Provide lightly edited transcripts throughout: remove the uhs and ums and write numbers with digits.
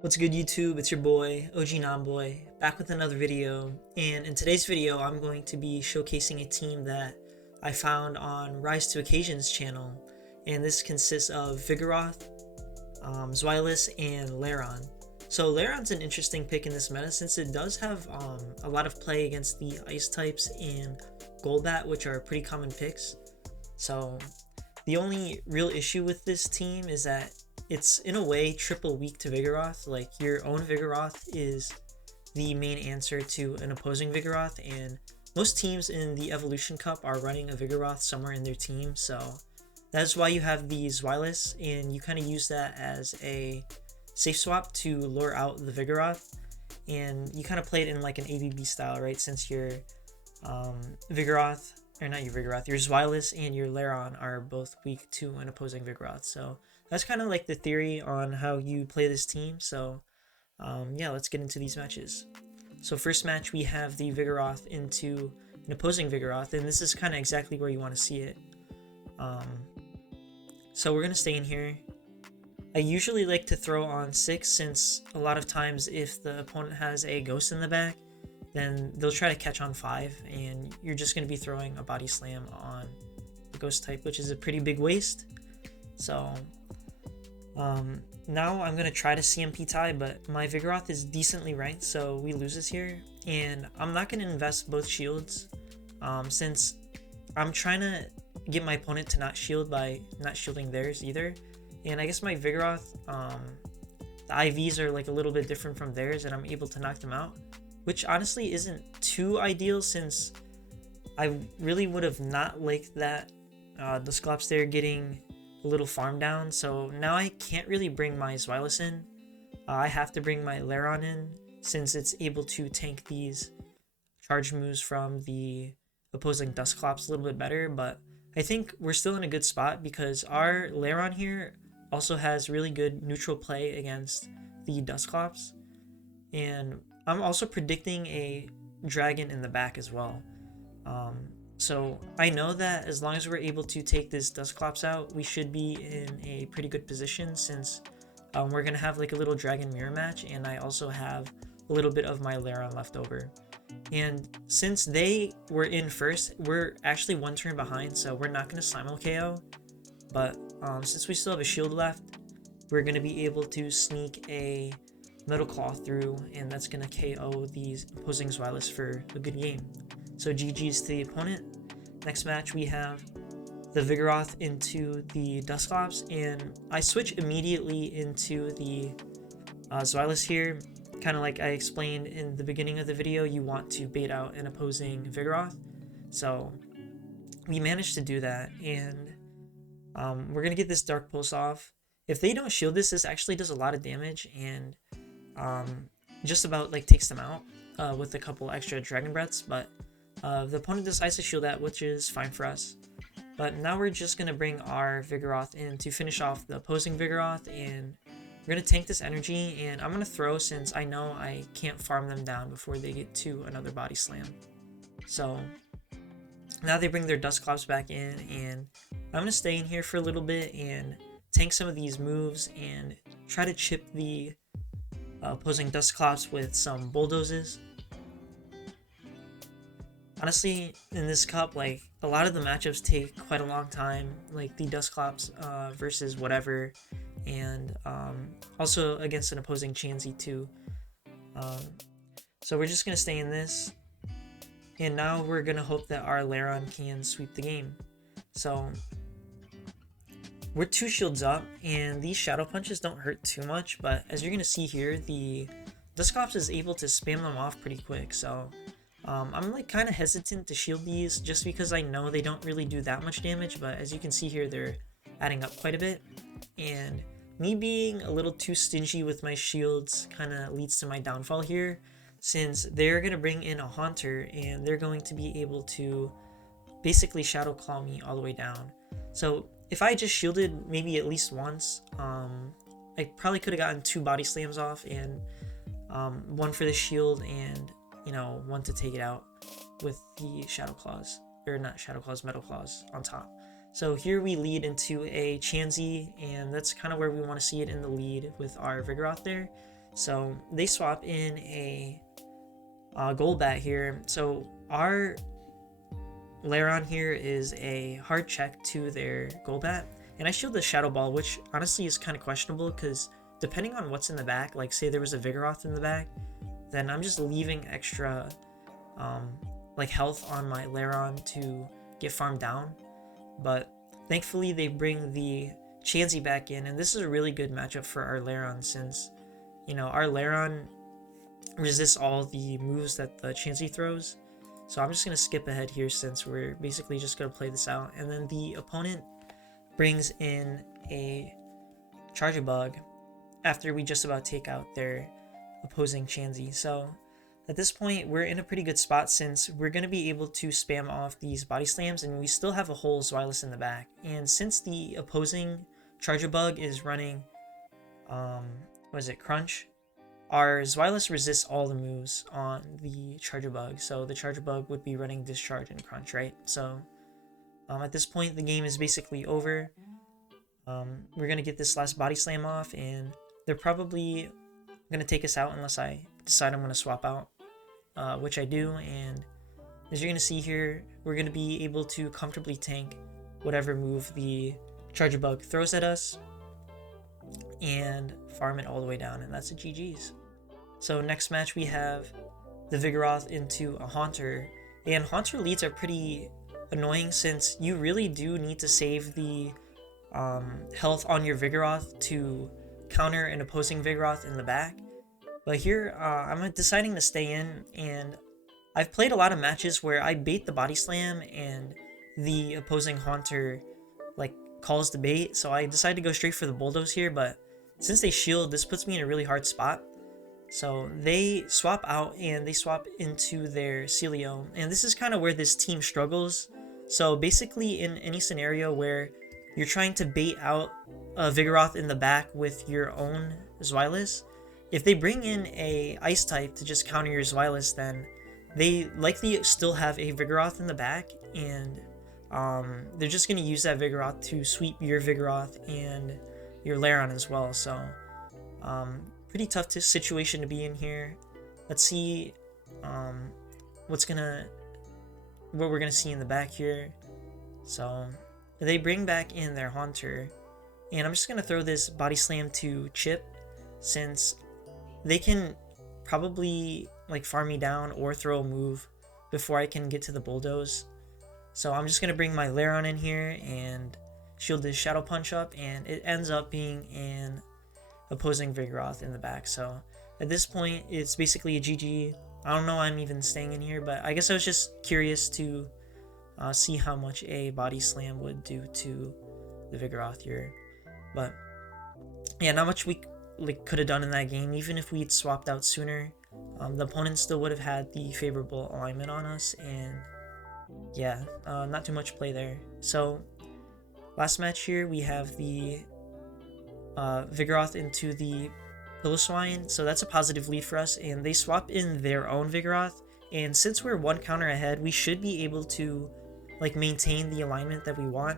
What's good, YouTube? It's your boy, OG Nonboy, back with another video. And in today's video, I'm going to be showcasing a team that I found on Rise to Occasion's channel. And this consists of Vigoroth, Zweilous, and LAIRON. So LAIRON's an interesting pick in this meta since it does have a lot of play against the Ice types and Golbat, which are pretty common picks. So the only real issue with this team is that it's in a way triple weak to Vigoroth. Like, your own Vigoroth is the main answer to an opposing Vigoroth, and most teams in the Evolution Cup are running a Vigoroth somewhere in their team, so that's why you have the Zweilous, and you kind of use that as a safe swap to lure out the Vigoroth, and you kind of play it in like an ABB style, right? Since your Vigoroth, or not your Vigoroth, your Zweilous and your LAIRON are both weak to an opposing Vigoroth, so that's kind of like the theory on how you play this team. So yeah, let's get into these matches. So first match, we have the Vigoroth into an opposing Vigoroth, and this is kind of exactly where you want to see it. So we're going to stay in here. I usually like to throw on 6 since a lot of times if the opponent has a ghost in the back, then they'll try to catch on 5, and you're just going to be throwing a body slam on the ghost type, which is a pretty big waste. So now I'm going to try to CMP tie, but my Vigoroth is decently ranked, so we lose this here. And I'm not going to invest both shields since I'm trying to get my opponent to not shield by not shielding theirs either. And I guess my Vigoroth, the IVs are like a little bit different from theirs, and I'm able to knock them out, which honestly isn't too ideal since I really would have not liked that the Sclops there getting a little farm down. So now I can't really bring my Zweilous in. I have to bring my LAIRON in since it's able to tank these charge moves from the opposing Dusclops a little bit better, but I think we're still in a good spot because our LAIRON here also has really good neutral play against the Dusclops, and I'm also predicting a dragon in the back as well. So I know that as long as we're able to take this Dusclops out, we should be in a pretty good position since we're going to have like a little dragon mirror match, and I also have a little bit of my LAIRON left over. And since they were in first, we're actually one turn behind, so we're not going to simul KO. But since we still have a shield left, we're going to be able to sneak a Metal Claw through, and that's going to KO these opposing Zweilous for a good game. So GG's to the opponent. Next match, we have the Vigoroth into the Dusclops, and I switch immediately into the Zweilous here. Kind of like I explained in the beginning of the video, you want to bait out an opposing Vigoroth. So we managed to do that, and we're going to get this Dark Pulse off. If they don't shield this, this actually does a lot of damage, and just about like takes them out with a couple extra Dragon Breaths, but the opponent decides to shield that, which is fine for us. But now we're just going to bring our Vigoroth in to finish off the opposing Vigoroth, and we're going to tank this energy, and I'm going to throw since I know I can't farm them down before they get to another body slam. So now they bring their Dusclops back in, and I'm going to stay in here for a little bit and tank some of these moves and try to chip the opposing Dusclops with some bulldozes. Honestly, in this cup, like, a lot of the matchups take quite a long time, like the Dusclops versus whatever, and also against an opposing Chansey too. So we're just going to stay in this, and now we're going to hope that our LAIRON can sweep the game. So we're 2 shields up, and these Shadow Punches don't hurt too much, but as you're going to see here, the Dusclops is able to spam them off pretty quick, so I'm like kind of hesitant to shield these just because I know they don't really do that much damage, but as you can see here, they're adding up quite a bit, and me being a little too stingy with my shields kind of leads to my downfall here, since they're going to bring in a Haunter, and they're going to be able to basically Shadow Claw me all the way down. So if I just shielded maybe at least once, I probably could have gotten 2 body slams off, and one for the shield and, you know, one to take it out with the Shadow Claws, or not Shadow Claws, Metal Claws on top. So here we lead into a Chansey, and that's kind of where we want to see it in the lead with our Vigoroth there. So they swap in a Golbat here. So our LAIRON here is a hard check to their Golbat. And I shield the Shadow Ball, which honestly is kind of questionable because depending on what's in the back, like say there was a Vigoroth in the back, then I'm just leaving extra like health on my LAIRON to get farmed down. But thankfully they bring the Chansey back in, and this is a really good matchup for our LAIRON since, you know, our LAIRON resists all the moves that the Chansey throws. So I'm just going to skip ahead here since we're basically just going to play this out. And then the opponent brings in a Charjabug after we just about take out their opposing Chansey. So at this point, we're in a pretty good spot since we're going to be able to spam off these body slams, and we still have a whole Zweilous in the back. And since the opposing Charjabug is running, Crunch, our Zweilous resists all the moves on the Charjabug, so the Charjabug would be running Discharge and Crunch, right? So at this point, the game is basically over. We're going to get this last body slam off, and they're probably going to take us out unless I decide I'm going to swap out, which I do. And as you're going to see here, we're going to be able to comfortably tank whatever move the Charjabug throws at us and farm it all the way down, and that's a GG's. So next match we have the Vigoroth into a Haunter, and Haunter leads are pretty annoying since you really do need to save the health on your Vigoroth to counter an opposing Vigoroth in the back. But here I'm deciding to stay in, and I've played a lot of matches where I bait the body slam and the opposing Haunter like calls the bait, so I decided to go straight for the Bulldoze here. But since they shield, this puts me in a really hard spot. So they swap out and they swap into their Celio, and this is kind of where this team struggles. So basically in any scenario where you're trying to bait out a Vigoroth in the back with your own Zweilous, if they bring in a Ice type to just counter your Zweilous, then they likely still have a Vigoroth in the back, and they're just going to use that Vigoroth to sweep your Vigoroth and your LAIRON as well. So pretty tough situation to be in here. Let's see what we're gonna see in the back here. So they bring back in their Haunter, and I'm just gonna throw this body slam to Chip since they can probably like farm me down or throw a move before I can get to the Bulldoze. So I'm just gonna bring my LAIRON in here and shield this Shadow Punch up, and it ends up being an opposing Vigoroth in the back. So at this point, it's basically a GG. I don't know why I'm even staying in here, but I guess I was just curious to see how much a body slam would do to the Vigoroth here. But yeah, not much we could have done in that game. Even if we'd swapped out sooner, the opponent still would have had the favorable alignment on us, and yeah, not too much play there. So last match here, we have the Vigoroth into the Piloswine, so that's a positive lead for us, and they swap in their own Vigoroth, and since we're one counter ahead, we should be able to like maintain the alignment that we want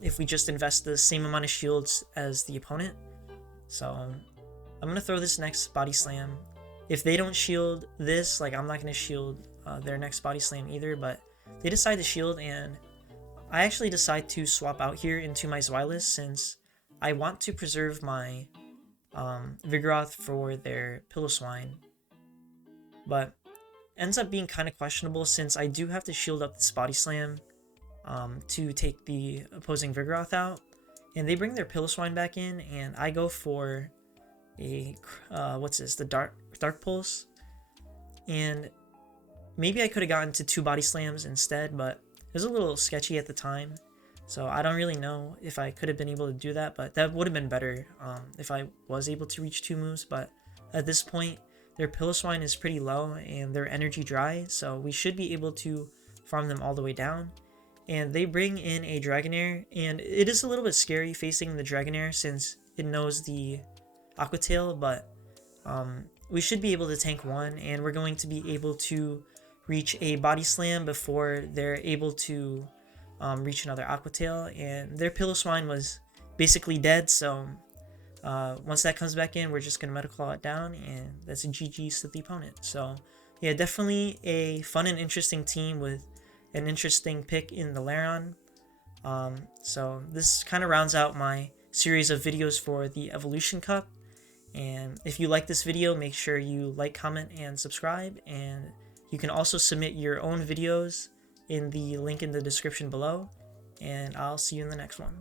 if we just invest the same amount of shields as the opponent. So I'm gonna throw this next body slam. If they don't shield this, like I'm not gonna shield their next body slam either, but they decide to shield, and I actually decide to swap out here into my Zweilous since I want to preserve my Vigoroth for their Piloswine, but ends up being kind of questionable since I do have to shield up this body slam to take the opposing Vigoroth out, and they bring their Piloswine back in, and I go for a the Dark Pulse, and maybe I could have gotten to 2 body slams instead, but it was a little sketchy at the time. So I don't really know if I could have been able to do that, but that would have been better if I was able to reach 2 moves. But at this point, their Piloswine is pretty low and their energy dry, so we should be able to farm them all the way down. And they bring in a Dragonair, and it is a little bit scary facing the Dragonair since it knows the Aqua Tail, but we should be able to tank 1, and we're going to be able to reach a Body Slam before they're able to reach another Aqua Tail, and their Piloswine was basically dead, so Once that comes back in, we're just gonna Meta Claw it down, and that's a GG's to the opponent. So yeah, definitely a fun and interesting team with an interesting pick in the LAIRON. So this kind of rounds out my series of videos for the Evolution Cup. And if you like this video, make sure you like, comment, and subscribe. And you can also submit your own videos in the link in the description below. And I'll see you in the next one.